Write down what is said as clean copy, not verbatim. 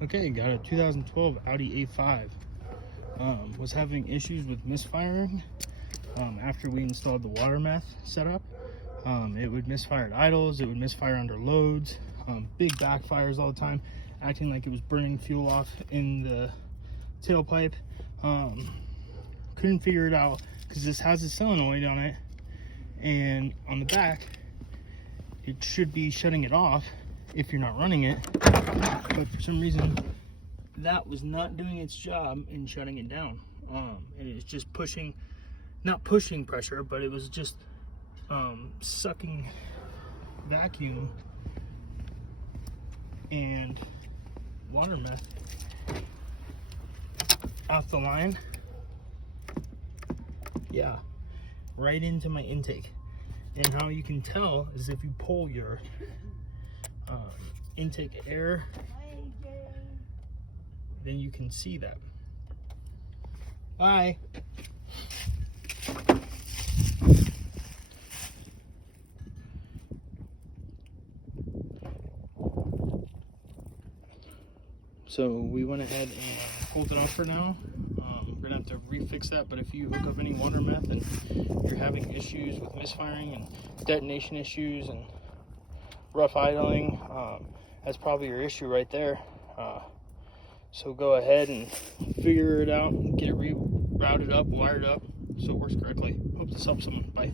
Okay, got a 2012 Audi A5. Was having issues with misfiring after we installed the water meth setup. It would misfire at idles, it would misfire under loads, big backfires all the time, acting like it was burning fuel off in the tailpipe. Couldn't figure it out because this has a Silonoid on it, and on the back it should be shutting it off if you're not running it, but for some reason that was not doing its job in shutting it down. And it's just pushing, not pushing pressure, but it was just sucking vacuum and water meth off the line, yeah, right into my intake. And how you can tell is if you pull your intake air, then you can see that. Bye. So we went ahead and pulled it off for now. We're gonna have to refix that, but if you hook up any water meth and you're having issues with misfiring and detonation issues and rough idling, that's probably your issue right there. So go ahead and figure it out and get it rerouted up, wired up, so it works correctly. Hope this helps someone. Bye.